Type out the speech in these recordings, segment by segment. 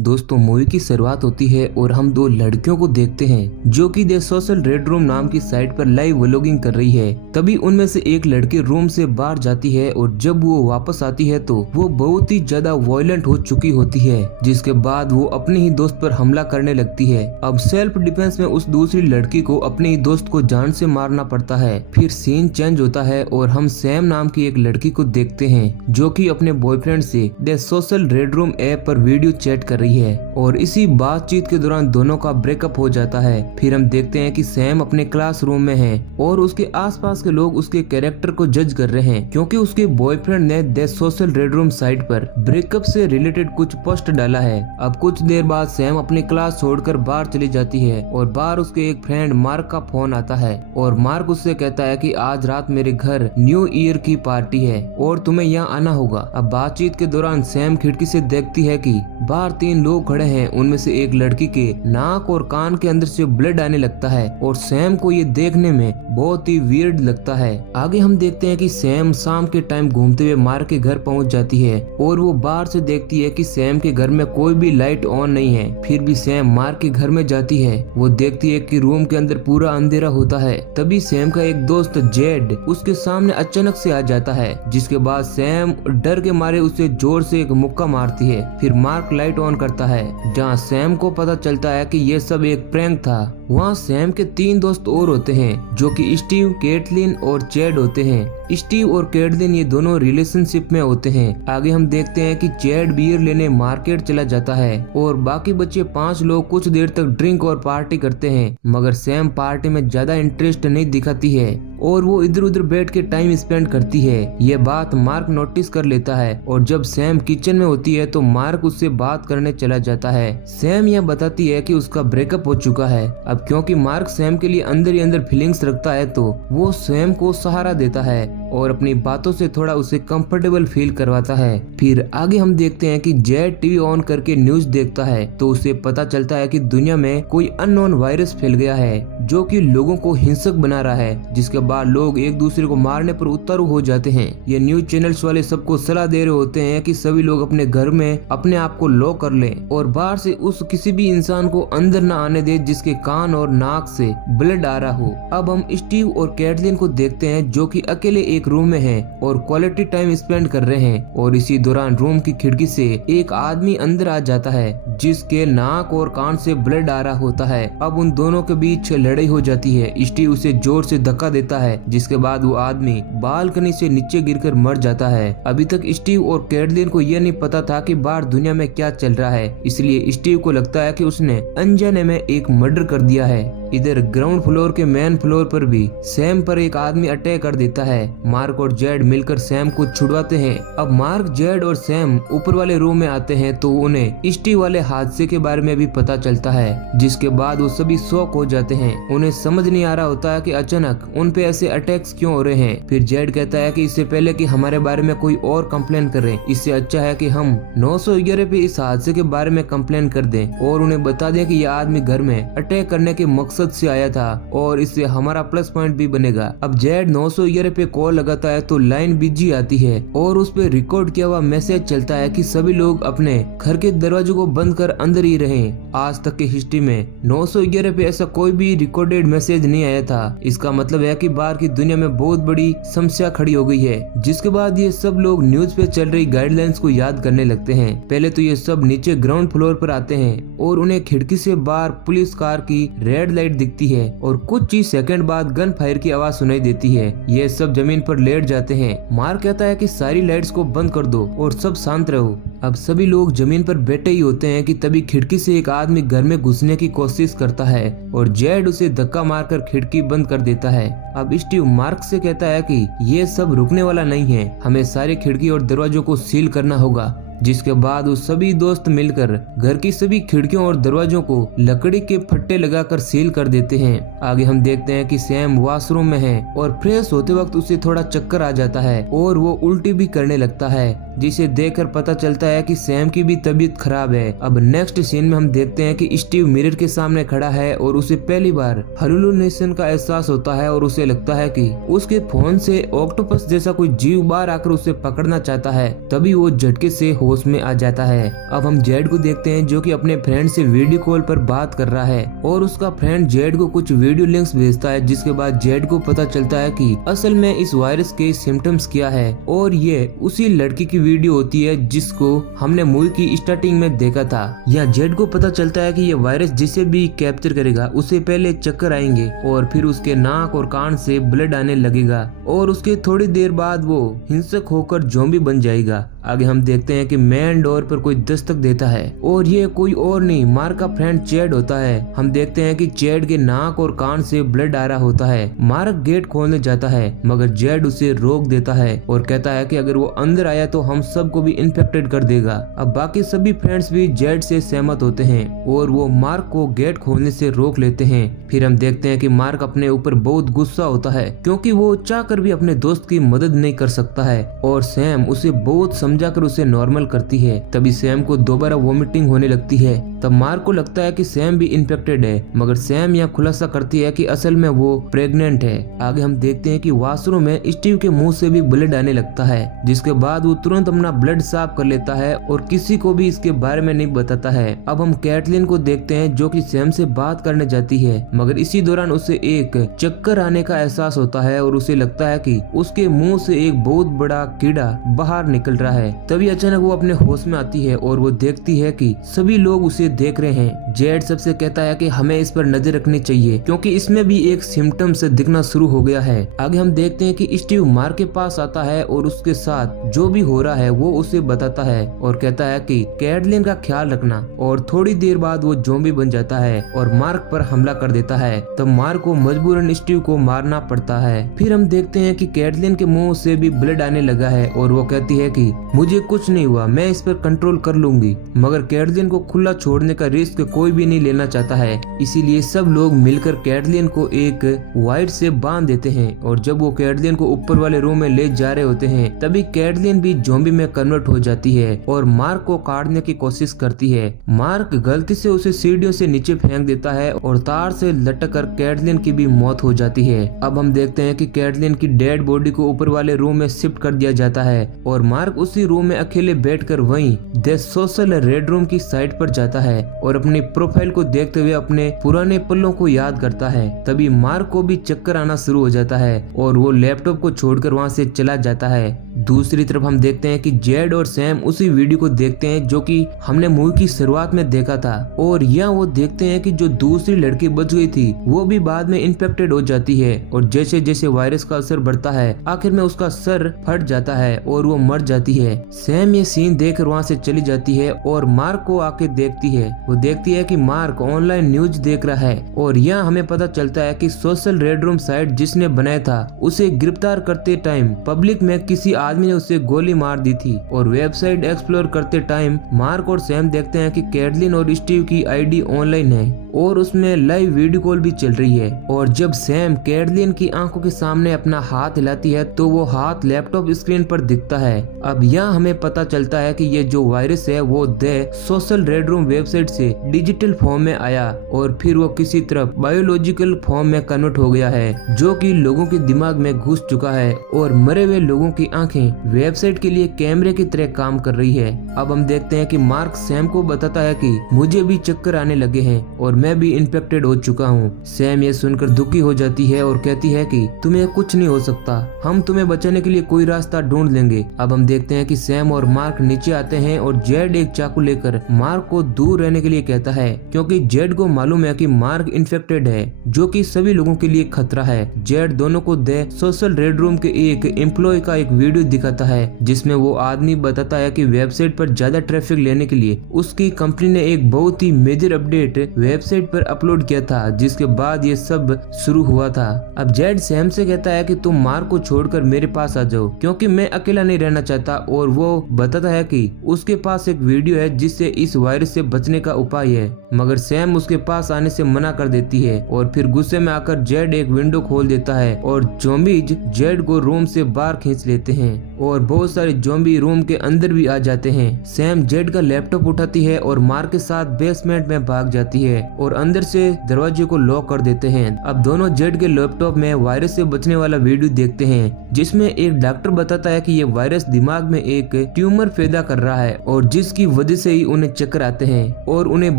दोस्तों मूवी की शुरुआत होती है और हम दो लड़कियों को देखते हैं जो कि द सोशल रेड रूम नाम की साइट पर लाइव व्लॉगिंग कर रही है। तभी उनमें से एक लड़की रूम से बाहर जाती है और जब वो वापस आती है तो वो बहुत ही ज्यादा वायलेंट हो चुकी होती है, जिसके बाद वो अपने ही दोस्त पर हमला करने लगती है। अब सेल्फ डिफेंस में उस दूसरी लड़की को अपने ही दोस्त को जान से मारना पड़ता है। फिर सीन चेंज होता है और हम सैम नाम की एक लड़की को देखते हैं जो कि अपने बॉयफ्रेंड से the social red room app पर वीडियो चैट कर रही है और इसी बातचीत के दौरान दोनों का ब्रेकअप हो जाता है। फिर हम देखते हैं कि सैम अपने क्लासरूम में है और उसके आसपास के लोग उसके कैरेक्टर को जज कर रहे हैं क्योंकि उसके बॉयफ्रेंड ने the social red room site पर ब्रेकअप से रिलेटेड कुछ पोस्ट डाला है। अब कुछ देर बाद सैम अपनी क्लास छोड़कर बाहर चली जाती है और बाहर उसके एक फ्रेंड मार्क का फोन आता है और मार्क उससे कहता है कि आज रात मेरे घर न्यू ईयर की पार्टी है और तुम्हें यहाँ आना होगा। अब बातचीत के दौरान सैम खिड़की से देखती है कि बाहर तीन लोग खड़े हैं। उनमें से एक लड़की के नाक और कान के अंदर से ब्लड आने लगता है और सैम को ये देखने में बहुत ही वियर्ड लगता है। आगे हम देखते हैं कि सैम शाम के टाइम घूमते हुए मार्क के घर पहुंच जाती है और वो बाहर से देखती है कि सैम के घर में कोई भी लाइट ऑन नहीं है। फिर भी सैम मार्क के घर में जाती है। वो देखती है कि रूम के अंदर पूरा अंधेरा होता है। तभी सैम का एक दोस्त जेड उसके सामने अचानक से आ जाता है, जिसके बाद सैम डर के मारे उसे जोर से एक मुक्का मारती है। फिर मार्क लाइट ऑन करता है जहां सैम को पता चलता है कि ये सब एक प्रैंक था। वहाँ सैम के तीन दोस्त और होते हैं जो कि स्टीव, केटलिन और चैड होते हैं। स्टीव और केटलिन ये दोनों रिलेशनशिप में होते हैं। आगे हम देखते हैं कि चैड बियर लेने मार्केट चला जाता है और बाकी बच्चे 5 लोग कुछ देर तक ड्रिंक और पार्टी करते हैं, मगर सैम पार्टी में ज्यादा इंटरेस्ट नहीं दिखाती है और वो इधर उधर बैठ के टाइम स्पेंड करती है। ये बात मार्क नोटिस कर लेता है और जब सैम किचन में होती है तो मार्क उससे बात करने चला जाता है। सैम यह बताती है कि उसका ब्रेकअप हो चुका है। अब क्योंकि मार्क सैम के लिए अंदर ही अंदर फीलिंग्स रखता है तो वो सैम को सहारा देता है और अपनी बातों से थोड़ा उसे कंफर्टेबल फील करवाता है। फिर आगे हम देखते हैं कि जेड टीवी ऑन करके न्यूज देखता है तो उसे पता चलता है कि दुनिया में कोई अननोन वायरस फैल गया है जो कि लोगों को हिंसक बना रहा है, जिसके बाद लोग एक दूसरे को मारने पर उतारू हो जाते हैं। ये न्यूज चैनल्स वाले सबको सलाह दे रहे होते हैं कि सभी लोग अपने घर में अपने आप को लॉक कर लें और बाहर से उस किसी भी इंसान को अंदर न आने दे जिसके कान और नाक से ब्लड आ रहा हो। अब हम स्टीव और कैटलिन को देखते हैं जो कि अकेले एक रूम में हैं और क्वालिटी टाइम स्पेंड कर रहे हैं और इसी दौरान रूम की खिड़की से एक आदमी अंदर आ जाता है जिसके नाक और कान से ब्लड आ रहा होता है। अब उन दोनों के बीच लड़ाई हो जाती है। स्टीव उसे जोर से धक्का देता है जिसके बाद वो आदमी बालकनी से नीचे गिरकर मर जाता है। अभी तक स्टीव और कैटलिन को यह नहीं पता था कि बाहर दुनिया में क्या चल रहा है, इसलिए स्टीव को लगता है कि उसने अनजाने में एक मर्डर कर दिया है। इधर ग्राउंड फ्लोर के मेन फ्लोर पर भी सैम पर एक आदमी अटैक कर देता है। मार्क और जेड मिलकर सैम को छुड़वाते हैं। अब मार्क, जेड और सैम ऊपर वाले रूम में आते हैं तो उन्हें स्टीव वाले हादसे के बारे में भी पता चलता है, जिसके बाद वो सभी शॉक हो जाते हैं। उन्हें समझ नहीं आ रहा होता है कि अचानक उन पे ऐसे अटैक्स क्यों हो रहे हैं। फिर जेड कहता है कि इससे पहले कि हमारे बारे में कोई और कंप्लेन करे, इससे अच्छा है कि हम 911 पे इस हादसे के बारे में कंप्लेन कर दें और उन्हें बता दें कि यह आदमी घर में अटैक करने के मकसद से आया था और इससे हमारा प्लस पॉइंट भी बनेगा। अब जेड 911 पे कॉल लगाता है तो लाइन बिजी आती है और उस पे रिकॉर्ड किया हुआ मैसेज चलता है कि सभी लोग अपने घर के दरवाजों को बंद कर अंदर ही रहें। आज तक की हिस्ट्री में 911 पे ऐसा कोई भी रिकॉर्डेड मैसेज नहीं आया था। इसका मतलब है कि बाहर की दुनिया में बहुत बड़ी समस्या खड़ी हो गई है। जिसके बाद ये सब लोग न्यूज पे चल रही गाइडलाइंस को याद करने लगते हैं। पहले तो ये सब नीचे ग्राउंड फ्लोर पर आते हैं और उन्हें खिड़की से बाहर पुलिस कार की रेड लाइट दिखती है और कुछ ही सेकंड बाद गन फायर की आवाज सुनाई देती है। ये सब जमीन पर लेट जाते हैं। मार्क कहता है कि सारी लाइट्स को बंद कर दो और सब शांत रहो। अब सभी लोग जमीन पर बैठे ही होते हैं कि तभी खिड़की से एक आदमी घर में घुसने की कोशिश करता है और जेड उसे धक्का मारकर खिड़की बंद कर देता है। अब स्टीव मार्क से कहता है कि ये सब रुकने वाला नहीं है, हमें सारी खिड़की और दरवाजों को सील करना होगा। जिसके बाद वो सभी दोस्त मिलकर घर की सभी खिड़कियों और दरवाजों को लकड़ी के फट्टे लगाकर सील कर देते हैं। आगे हम देखते हैं कि सैम वॉशरूम में है और फ्रेश होते वक्त उसे थोड़ा चक्कर आ जाता है और वो उल्टी भी करने लगता है, जिसे देखकर पता चलता है कि सैम की भी तबीयत खराब है। अब नेक्स्ट सीन में हम देखते हैं कि स्टीव मिरर के सामने खड़ा है और उसे पहली बार हेलुसिनेशन का एहसास होता है और उसे लगता है कि उसके फोन से ऑक्टोपस जैसा कोई जीव बाहर आकर उसे पकड़ना चाहता है। तभी वो झटके से होश में आ जाता है। अब हम जेड को देखते हैं जो कि अपने फ्रेंड से वीडियो कॉल पर बात कर रहा है और उसका फ्रेंड जेड को कुछ वीडियो लिंक्स भेजता है, जिसके बाद जेड को पता चलता है कि असल में इस वायरस के सिम्टम्स क्या है और ये उसी लड़की की वीडियो होती है जिसको हमने मूवी की स्टार्टिंग में देखा था। यहाँ जेड को पता चलता है कि ये वायरस जिसे भी कैप्चर करेगा उसे पहले चक्कर आएंगे और फिर उसके नाक और कान से ब्लड आने लगेगा और उसके थोड़ी देर बाद वो हिंसक होकर ज़ॉम्बी बन जाएगा। आगे हम देखते हैं कि मेन डोर पर कोई दस्तक देता है और ये कोई और नहीं मार्क का फ्रेंड चैड होता है। हम देखते हैं कि चैड के नाक और कान से ब्लड आ रहा होता है। मार्क गेट खोलने जाता है मगर जेड उसे रोक देता है और कहता है कि अगर वो अंदर आया तो हम सबको भी इन्फेक्टेड कर देगा। अब बाकी सभी फ्रेंड्स भी जेड से सहमत होते हैं और वो मार्क को गेट खोलने से रोक लेते हैं। फिर हम देखते हैं कि मार्क अपने ऊपर बहुत गुस्सा होता है क्योंकि वो चाहकर भी अपने दोस्त की मदद नहीं कर सकता है और सैम उसे बहुत समझाकर उसे नॉर्मल करती है। तभी सैम को दोबारा वोमिटिंग होने लगती है। तब मार्क को लगता है कि सैम भी इन्फेक्टेड है मगर सैम यह खुलासा करती है कि असल में वो प्रेग्नेंट है। आगे हम देखते हैं कि वॉशरूम में स्टीव के मुंह से भी ब्लड आने लगता है, जिसके बाद वो तुरंत अपना ब्लड साफ कर लेता है और किसी को भी इसके बारे में नहीं बताता है। अब हम कैटलिन को देखते हैं जो कि सैम से बात करने जाती है मगर इसी दौरान उसे एक चक्कर आने का एहसास होता है और उसे लगता है कि उसके मुंह से एक बहुत बड़ा कीड़ा बाहर निकल रहा है। तभी अचानक वो अपने होश में आती है और वो देखती है कि सभी लोग उसे देख रहे हैं। जेड सबसे कहता है कि हमें इस पर नजर रखनी चाहिए क्योंकि इसमें भी एक सिम्टम से दिखना शुरू हो गया है। आगे हम देखते हैं कि स्टीव मार्क के पास आता है और उसके साथ जो भी हो रहा है वो उसे बताता है और कहता है कि कैटलिन का ख्याल रखना और थोड़ी देर बाद वो ज़ॉम्बी बन जाता है और मार्क पर हमला कर देता है। तब मार्क को मजबूरन स्टीव को मारना पड़ता है। फिर हम देखते हैं कि कैटलिन के मुंह से भी ब्लड आने लगा है और वो कहती है कि मुझे कुछ नहीं हुआ, मैं इस पर कंट्रोल कर लूंगी। मगर कैटलिन को खुला छोड़ने का रिस्क कोई भी नहीं लेना चाहता है, इसीलिए सब लोग मिलकर कैटलिन को एक वायर से बांध देते हैं और जब वो कैटलिन को ऊपर वाले रूम में ले जा रहे होते हैं तभी कैटलिन भी ज़ॉम्बी में कन्वर्ट हो जाती है और मार्क को काटने की कोशिश करती है। मार्क गलती से उसे सीढ़ियों से नीचे फेंक देता है और तार से लटक कर कैटलिन की भी मौत हो जाती है। अब हम देखते हैं कि कैटलिन की डेड बॉडी को ऊपर वाले रूम में शिफ्ट कर दिया जाता है और मार्क उसी रूम में अकेले बैठकर वहीं द सोशल रेड रूम की साइट पर जाता है और अपनी प्रोफाइल को देखते हुए अपने पुराने पलों को याद करता है। तभी मार्क को भी चक्कर आना शुरू हो जाता है और वो लैपटॉप को छोड़कर वहां से चला जाता है। दूसरी तरफ हम देखते हैं कि जेड और सैम उसी वीडियो को देखते हैं जो कि हमने मूवी की शुरुआत में देखा था और यहाँ वो देखते हैं कि जो दूसरी लड़की बच गई थी वो भी बाद में इन्फेक्टेड हो जाती है और जैसे जैसे वायरस का असर बढ़ता है आखिर में उसका सर फट जाता है और वो मर जाती है। सैम ये सीन देखकर वहाँ से चली जाती है और मार्क को आके देखती है। वो देखती है कि मार्क ऑनलाइन न्यूज देख रहा है और यहाँ हमें पता चलता है कि सोशल रेड रूम साइट जिसने बनाया था उसे गिरफ्तार करते टाइम पब्लिक में किसी आदमी ने उसे गोली मार दी थी और वेबसाइट एक्सप्लोर करते टाइम मार्क और सैम देखते हैं कि कैटलिन और स्टीव की आईडी ऑनलाइन है और उसमें लाइव वीडियो कॉल भी चल रही है और जब सैम कैटलिन की आंखों के सामने अपना हाथ हिलाती है तो वो हाथ लैपटॉप स्क्रीन पर दिखता है। अब यहाँ हमें पता चलता है कि ये जो वायरस है वो the social red room website से डिजिटल फॉर्म में आया और फिर वो किसी तरफ बायोलॉजिकल फॉर्म में कन्वर्ट हो गया है जो कि लोगों के दिमाग में घुस चुका है और मरे हुए लोगों की आंखें वेबसाइट के लिए कैमरे की तरह काम कर रही है। अब हम देखते हैं कि मार्क सैम को बताता है कि मुझे भी चक्कर आने लगे हैं और मैं भी इन्फेक्टेड हो चुका हूँ। सैम ये सुनकर दुखी हो जाती है और कहती है कि तुम्हें कुछ नहीं हो सकता, हम तुम्हें बचाने के लिए कोई रास्ता ढूंढ लेंगे। अब हम देखते हैं कि सैम और मार्क नीचे आते हैं और जेड एक चाकू लेकर मार्क को दूर रहने के लिए कहता है क्योंकि जेड को मालूम है कि मार्क इन्फेक्टेड है जो कि सभी लोगों के लिए खतरा है। जेड दोनों को द सोशल रेड रूम के एक एम्प्लॉय का एक वीडियो दिखाता है जिसमें वो आदमी बताता है कि वेबसाइट पर ज्यादा ट्रैफिक लेने के लिए उसकी कंपनी ने एक बहुत ही मेजर अपडेट वेबसाइट पर अपलोड किया था जिसके बाद ये सब शुरू हुआ था। अब जेड सैम से कहता है कि तुम मार्क को छोड़कर मेरे पास आ जाओ क्योंकि मैं अकेला नहीं रहना चाहता और वो बताता है कि उसके पास एक वीडियो है जिससे इस वायरस से बचने का उपाय है मगर सैम उसके पास आने से मना कर देती है और फिर गुस्से में आकर जेड एक विंडो खोल देता है और ज़ॉम्बीज जेड को रूम से बाहर खींच लेते हैं और बहुत सारे ज़ॉम्बी रूम के अंदर भी आ जाते हैं। सैम जेड का लैपटॉप उठाती है और मार्क के साथ बेसमेंट में भाग जाती है और अंदर से दरवाजे को लॉक कर देते हैं। अब दोनों जेड के लैपटॉप में वायरस से बचने वाला वीडियो देखते हैं, जिसमें एक डॉक्टर बताता है कि ये वायरस दिमाग में एक ट्यूमर पैदा कर रहा है और जिसकी वजह से ही उन्हें चक्कर आते हैं और उन्हें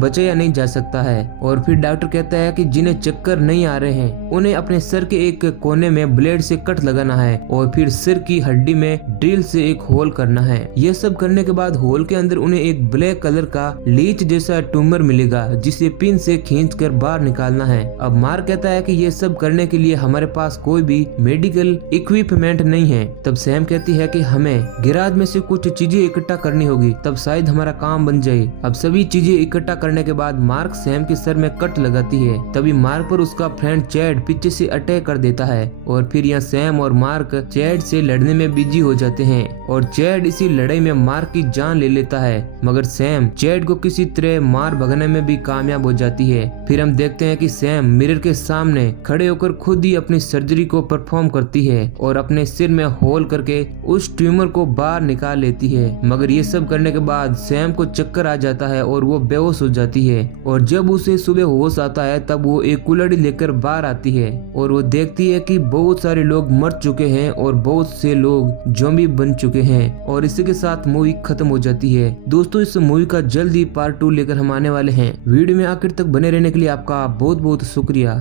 बचाया नहीं जा सकता है। और फिर डॉक्टर कहता है कि जिन्हें चक्कर नहीं आ रहे हैं उन्हें अपने सर के एक कोने में ब्लेड से कट लगाना है और फिर सिर की हड्डी में ड्रिल से एक होल करना है। यह सब करने के बाद होल के अंदर उन्हें एक ब्लैक कलर का लीच जैसा ट्यूमर मिलेगा, जिसे पिन से खींचकर बाहर निकालना है। अब मार्क कहता है कि ये सब करने के लिए हमारे पास कोई भी मेडिकल इक्विपमेंट नहीं है। तब सैम कहती है कि हमें गैराज में से कुछ चीजें इकट्ठा करनी होगी, तब शायद हमारा काम बन जाए। अब सभी चीजें इकट्ठा करने के बाद मार्क सैम के सर में कट लगाती है। तभी मार्क पर उसका फ्रेंड चैड पीछे से अटैक कर देता है और फिर यहाँ सैम और मार्क चैड से लड़ने में बिजी हो जाते हैं और चैड इसी लड़ाई में मार्क की जान ले लेता है, मगर सैम चैड को किसी तरह मार भगाने में भी कामयाब हो जाती है। फिर हम देखते हैं कि सैम मिरर के सामने खड़े होकर खुद ही अपनी सर्जरी को परफॉर्म करती है और अपने सिर में होल करके उस ट्यूमर को बाहर निकाल लेती है। मगर ये सब करने के बाद सैम को चक्कर आ जाता है और वो बेहोश हो जाती है और जब उसे सुबह होश आता है तब वो एक कुल्हाड़ी लेकर बाहर आती है और वो देखती है कि बहुत सारे लोग मर चुके हैं और बहुत से लोग ज़ॉम्बी बन चुके हैं और इसी के साथ मूवी खत्म हो जाती है। दोस्तों, इस मूवी का जल्दी पार्ट 2 लेकर हम आने वाले हैं। वीडियो में आखिर तक बने रहने के लिए आपका बहुत बहुत शुक्रिया।